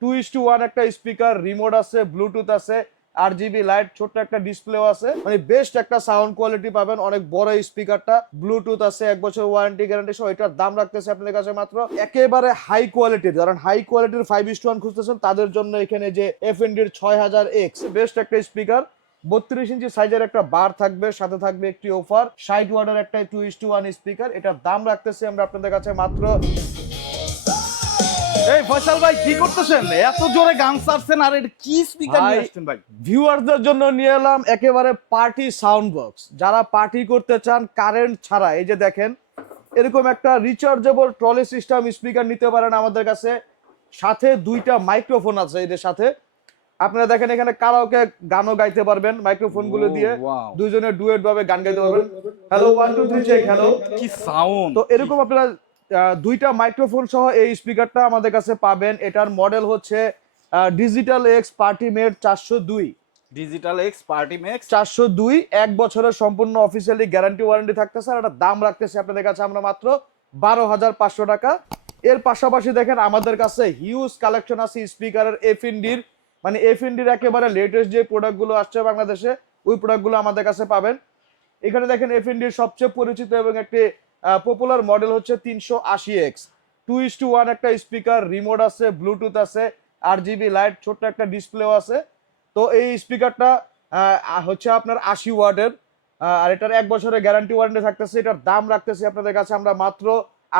2:1 একটা speaker, remote আছে, Bluetooth আছে, RGB লাইট, ছোট্ট একটা ডিসপ্লেও আছে। মানে বেস্ট একটা সাউন্ড কোয়ালিটি পাবেন, অনেক বড় স্পিকারটা, ব্লুটুথ আছে, 1 বছর ওয়ারেন্টি গ্যারান্টি সহ। এটার দাম রাখতেছে আপনাদের কাছে মাত্র একেবারে হাই কোয়ালিটির, কারণ হাই কোয়ালিটির 5:1 খুঁজতেছেন তাদের জন্য এখানে যে FND-র 6000X বেস্ট একটা স্পিকার, 32 ইঞ্চি সাইজের একটা বার থাকবে, সাথে থাকবে একটি অফার 60 ওয়াটের একটা 2:1 স্পিকার। এটার দাম রাখতেছি আমরা আপনাদের কাছে মাত্র। এই ফয়সাল ভাই কি করতেছেন? এত জোরে গান ছাড়ছেন, আর এটা কি স্পিকার নিয়ে আসছেন ভাই? ভিউয়ারদের জন্য নিয়ে এলাম একেবারে পার্টি সাউন্ড বক্স। যারা পার্টি করতে চান কারেন্ট ছাড়া, এই যে দেখেন এরকম একটা রিচার্জেবল ট্রলি সিস্টেম স্পিকার নিতে পারেন আমাদের কাছে। সাথে দুইটা মাইক্রোফোন আছে এদের সাথে। আপনারা দেখেন এখানে কারাওকে গানও গাইতে পারবেন মাইক্রোফোন গুলো দিয়ে, দুইজনে ডুয়েট ভাবে গান গাইতে পারবেন। Hello 1 2 3 check, hello. কি সাউন্ড! তো এরকম আপনারা দুইটা মাইক্রোফোন সহ এই স্পিকারটা আমাদের কাছে পাবেন। এটার মডেল হচ্ছে digital x party made 402। Digital x party max 402 1 বছরের সম্পূর্ণ অফিসিয়ালি গ্যারান্টি ওয়ারেন্টি থাকতেছে। আর এটার দাম রাখতেছে আপনাদের কাছে আমরা মাত্র 12,500 টাকা। এর পাশাপাশি দেখেন আমাদের কাছে হিউজ কালেকশন আছে স্পিকারের FND-র, মানে FND-র একেবারে লেটেস্ট যে প্রোডাক্টগুলো আসছে বাংলাদেশে, ওই প্রোডাক্টগুলো আমাদের কাছে পাবেন। এখানে দেখেন FND-র সবচেয়ে পরিচিত এবং একটি পপুলার মডেল হচ্ছে 380X, 2:1 একটা স্পিকার, রিমোট আছে, ব্লুটুথ আছে, RGB লাইট, ছোট্ট একটা ডিসপ্লেও আছে। তো এই স্পিকারটা হচ্ছে আপনার 80 ওয়াটের, আর এটার 1 বছরের গ্যারান্টি ওয়ারেন্টি থাকতেছে। এটার দাম রাখতেছি আপনাদের কাছে আমরা মাত্র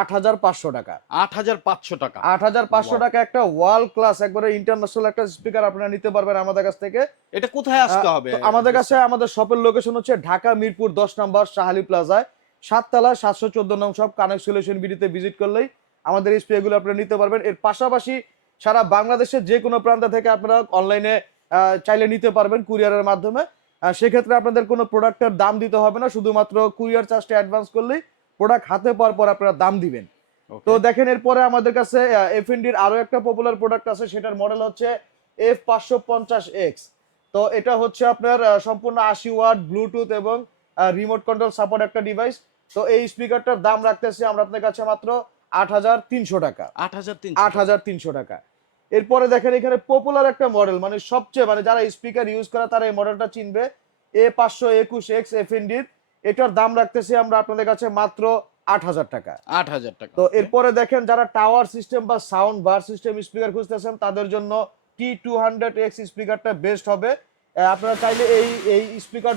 8,500 টাকা। 8,500 টাকা। 8,500 টাকা একটা ওয়ার্ল্ড ক্লাস একবারে ইন্টারন্যাশনাল একটা স্পিকার আপনারা নিতে পারবেন আমাদের কাছ থেকে। এটা কোথায় আসতে হবে? তো আমাদের কাছে আমাদের শপের লোকেশন হচ্ছে ঢাকা মিরপুর 10 নম্বর শাহালি প্লাজায়, 7 তলা 714 নং শপ, কানেক্ট সলিউশন বিডিতে ভিজিট করলেই আমাদের এই স্প্রেগুলো আপনারা নিতে পারবেন। এর পাশাপাশি সারা বাংলাদেশের যে কোনো প্রান্ত থেকে আপনারা অনলাইনে চাইলে নিতে পারবেন কুরিয়ারের মাধ্যমে। সেক্ষেত্রে আপনাদের কোনো প্রোডাক্টের দাম দিতে হবে না, শুধুমাত্র কুরিয়ার চার্জটা অ্যাডভান্স করলেই প্রোডাক্ট হাতে পাওয়ার পর আপনারা দাম দিবেন। তো দেখেন এরপরে আমাদের কাছে FND-র আরো একটা পপুলার প্রোডাক্ট আছে, সেটার মডেল হচ্ছে F550X। তো এটা হচ্ছে আপনার সম্পূর্ণ 80 ওয়াট ব্লুটুথ এবং রিমোট কন্ট্রোল সাপোর্ট একটা ডিভাইস। তো এই স্পিকারটার দাম রাখতেছি আমরা আপনার কাছে মাত্র 8,300 টাকা। 8,300 টাকা। এরপরে দেখেন এখানে পপুলার একটা মডেল, মানে সবচেয়ে, মানে যারা স্পিকার ইউজ করে তারা এই মডেলটা চিনবে, A521X FND-র। এটার দাম রাখতেছি আমরা আপনাদের কাছে মাত্র 8,000 টাকা। 8,000 টাকা। তো এরপরে দেখেন যারা টাওয়ার সিস্টেম বা সাউন্ড বার সিস্টেম স্পিকার খুঁজতেছেন তাদের জন্য T200X স্পিকারটা বেস্ট হবে। আপনারা চাইলে এই এই স্পিকার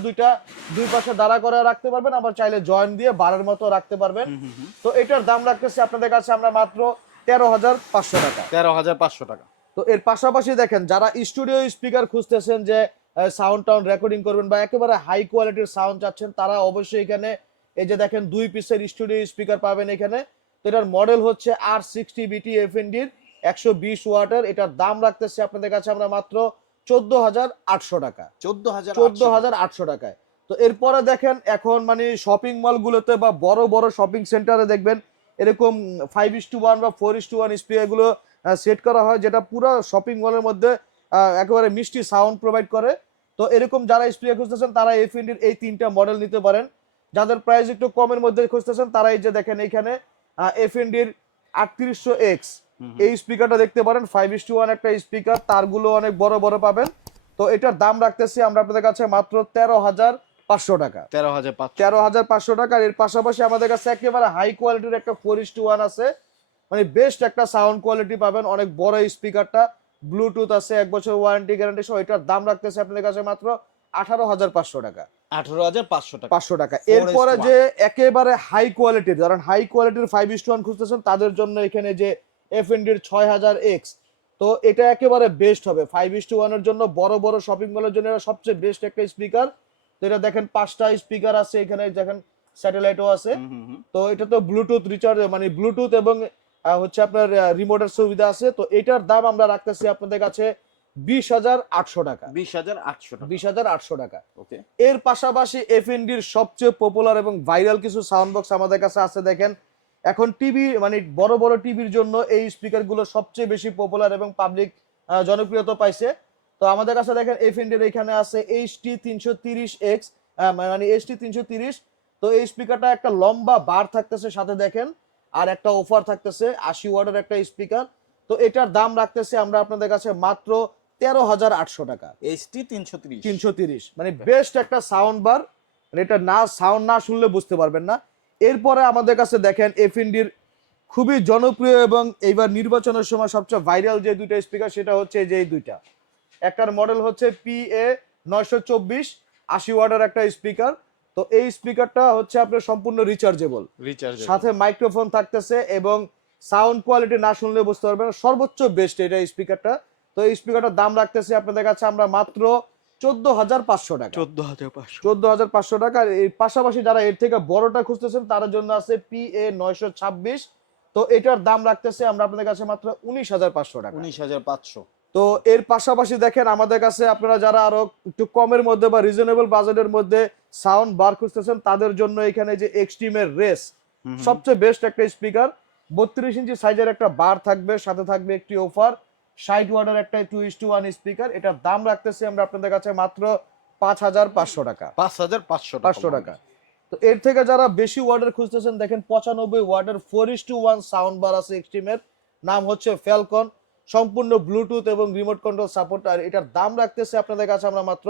দুই পাশে দাঁড়া করে রাখতে পারবেন, আবার চাইলে জয়েন্ট দিয়ে বারের মতো রাখতে পারবেন। তো এটার দাম রাখতেছি আপনাদের কাছে আমরা মাত্র 13,500 টাকা। 13,500 টাকা। তো এর পাশাপাশি দেখেন যারা স্টুডিও স্পিকার খুঁজতেছেন যে সাউন্ড টাউন রেকর্ডিং করবেন বা একেবারে হাই কোয়ালিটির সাউন্ড চাচ্ছেন, তারা অবশ্যই এখানে এই যে দেখেন 2 পিসের স্টুডিও স্পিকার পাবেন এখানে। তো এটার মডেল হচ্ছে R60BT FND-র 120 ওয়াটের। এটার দাম রাখতেছি আপনাদের কাছে আমরা মাত্র 14,800 টাকা। 14,800 টাকায়। তো এরপরে দেখেন এখন মানে শপিং মলগুলোতে বা বড় বড় শপিং সেন্টারে দেখবেন এরকম 5:1 বা 4:1 স্পিকারগুলো সেট করা হয়, যেটা পুরো শপিং মলের মধ্যে একেবারে মিষ্টি সাউন্ড প্রোভাইড করে। তো এরকম যারা স্পিকার খুঁজতেছেন তারা FND-র এই 3টা মডেল নিতে পারেন। যাদের প্রাইস একটু কমের মধ্যে খুঁজতেছেন তারা এই যে দেখেন এখানে FND-র 3800X এই স্পিকারটা দেখতে পারেন। 5:1 একটা স্পিকার, তারগুলো অনেক বড় বড় পাবেন। তো এটার দাম রাখতেছি আমরা আপনাদের কাছে মাত্র 13,500 টাকা। 13,500 টাকা। এর পাশাপাশি আমাদের কাছে একেবারে হাই কোয়ালিটির একটা 4:1 আছে, মানে বেস্ট একটা সাউন্ড কোয়ালিটি পাবেন, অনেক বড় স্পিকারটা, ব্লুটুথ আছে, 1 বছর ওয়ারেন্টি গ্যারান্টি সহ। এটার দাম রাখতেছে আপনাদের কাছে মাত্র 18,500 টাকা। 18,500 টাকা। 500 টাকা। এরপরে যে একেবারে হাই কোয়ালিটির, কারণ হাই কোয়ালিটির 5:1 খুঁজতেছেন তাদের জন্য এখানে যে FND-র 6000X, তো এটা একেবারে বেস্ট হবে 5:1 এর জন্য, বড় বড় শপিং মলের জন্য এটা সবচেয়ে বেস্ট একটা স্পিকার। তো এটা দেখেন 5টা স্পিকার আছে এখানে, দেখেন স্যাটেলাইটও আছে। তো এটা তো ব্লুটুথ রিচার্জ, মানে ব্লুটুথ এবং হচ্ছে আপনার রিমোটের সুবিধা আছে। তো এটার দাম আমরা রাখতেছি আপনাদের কাছে 20,800 টাকা। 20,800 টাকা। 20,800 টাকা। ওকে। এর পাশাপাশি FND-র সবচেয়ে পপুলার এবং ভাইরাল কিছু সাউন্ড বক্স আমাদের কাছে আছে। দেখেন এখন টিভি, মানে বড় বড় টিভির জন্য এই স্পিকারগুলো সবচেয়ে বেশি পপুলার এবং পাবলিক জনপ্রিয়তা পাইছে। তো আমাদের কাছে দেখেন FND-র এখানে আছে HT330X, মানে HT330। তো এই স্পিকারটা একটা লম্বা বার থাকতেছে সাথে দেখেন, আর একটা অফার থাকতেছে 80 ওয়াটের একটা স্পিকার। তো এটার দাম রাখতেছি আমরা আপনাদের কাছে মাত্র 13,800 টাকা। এইচটি 330 330 মানে বেস্ট একটা সাউন্ড বার, মানে এটা না সাউন্ড না শুনলে বুঝতে পারবেন না। এরপরে আমাদের কাছে দেখেন এফএনডির খুবই জনপ্রিয় এবং এইবার নির্বাচনের সময় সবচেয়ে ভাইরাল যে দুইটা স্পিকার সেটা হচ্ছে যে এই দুইটা। একটার মডেল হচ্ছে PA 924 80 ওয়াটের একটা স্পিকার। তো এই স্পিকারটা হচ্ছে আপনার সম্পূর্ণ রিচার্জেবল, সাথে মাইক্রোফোন থাকতেছে এবং সাউন্ড কোয়ালিটি না শুনলে বুঝতে পারবেন সর্বোচ্চ বেস্ট এটা স্পিকারটা। তো এই স্পিকারটার দাম রাখতেছি আপনাদের কাছে আমরা মাত্র 14,500 টাকা। 14,500 টাকা। আর এর পাশাপাশি যারা এর থেকে বড়টা খুঁজতেছেন তার জন্য আছে PA 926। তো এটার দাম রাখতেছি আমরা আপনাদের কাছে মাত্র 19,500 টাকা। 19,500। তো এর পাশাপাশি দেখেন আমাদের কাছে আপনারা যারা আরো একটু কমের মধ্যে বা রিজনেবল বাজেটের মধ্যে সাউন্ড বার খুঁজতেছেন তাদের জন্য এখানে যে এক্সট্রিমের রেস সবচেয়ে বেস্ট একটা স্পিকার। 32 ইঞ্চি সাইজের একটা বার থাকবে, সাথে থাকবে একটি অফার 60 ওয়াটের একটা 2:1 স্পিকার। এটার দাম রাখতেছি আমরা আপনাদের কাছে মাত্র 5,500 টাকা। 5,500 টাকা। তো এর থেকে যারা বেশি ওয়াটের খুঁজতেছেন দেখেন 95 ওয়াটের 4:1 সাউন্ড বার আছে এক্সট্রিমের, নাম হচ্ছে ফ্যালকন, সম্পূর্ণ ব্লুটুথ এবং রিমোট কন্ট্রোল সাপোর্ট। আর এটার দাম রাখতেছি আপনাদের কাছে আমরা মাত্র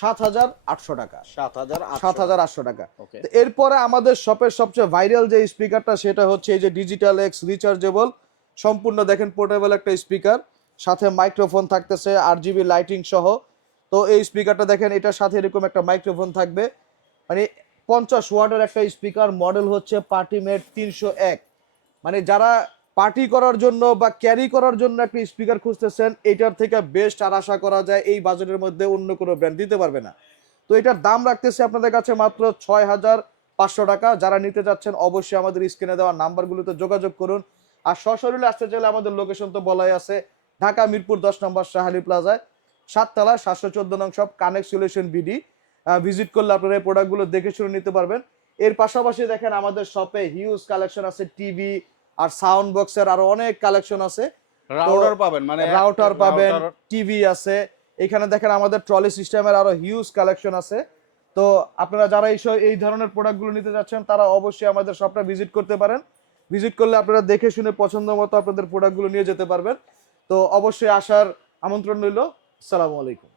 7,800 টাকা। 7,800 টাকা। ওকে। তো এরপরে আমাদের শপের সবচেয়ে ভাইরাল যে স্পিকারটা সেটা হচ্ছে এই যে ডিজিটাল এক্স রিচার্জেবল, সম্পূর্ণ দেখেন পোর্টেবল একটা স্পিকার, সাথে মাইক্রোফোন থাকতেছে RGB লাইটিং সহ। তো এই স্পিকারটা দেখেন এটার সাথে এরকম একটা মাইক্রোফোন থাকবে, মানে 50 ওয়াটের একটা স্পিকার, মডেল হচ্ছে পার্টিমেট 301। মানে যারা পার্টি করার জন্য বা ক্যারি করার জন্য একটা স্পিকার খুঁজতেছেন এটার থেকে বেস্ট আর আশা করা যায় এই বাজেটের মধ্যে অন্য কোনো ব্র্যান্ড দিতে পারবে না। তো এটার দাম রাখতেছি আপনাদের কাছে মাত্র 6,500 টাকা। যারা নিতে চাচ্ছেন অবশ্যই আমাদের স্ক্রিনে দেওয়া নাম্বারগুলোতে যোগাযোগ করুন। আর সশরীরে আসতে চাইলে আমাদের লোকেশন তো বলাই আছে, ঢাকা মিরপুর 10 নম্বর শাহালি প্লাজায় 7 তলা 714 নং shop connect solution BD। Visit করলে আপনারা এই প্রোডাক্টগুলো দেখে শুনে নিতে পারবেন। এর পাশাপাশি দেখেন আমাদের শপে হিউজ কালেকশন আছে, টিভি আর সাউন্ড বক্সের আরো অনেক কালেকশন আছে। রাউটার পাবেন, মানে রাউটার পাবেন, টিভি আছে। এখানে দেখেন আমাদের ট্রলি সিস্টেমের আরো হিউজ কালেকশন আছে। তো আপনারা যারা এই ধরনের প্রোডাক্টগুলো নিতে যাচ্ছেন তারা অবশ্যই আমাদের শপটা ভিজিট করতে পারেন। ভিজিট করলে আপনারা দেখে শুনে পছন্দ মতো আপনাদের প্রোডাক্টগুলো নিয়ে যেতে পারবেন। তো অবশ্যই আসার আমন্ত্রণ রইল। আসসালামু আলাইকুম।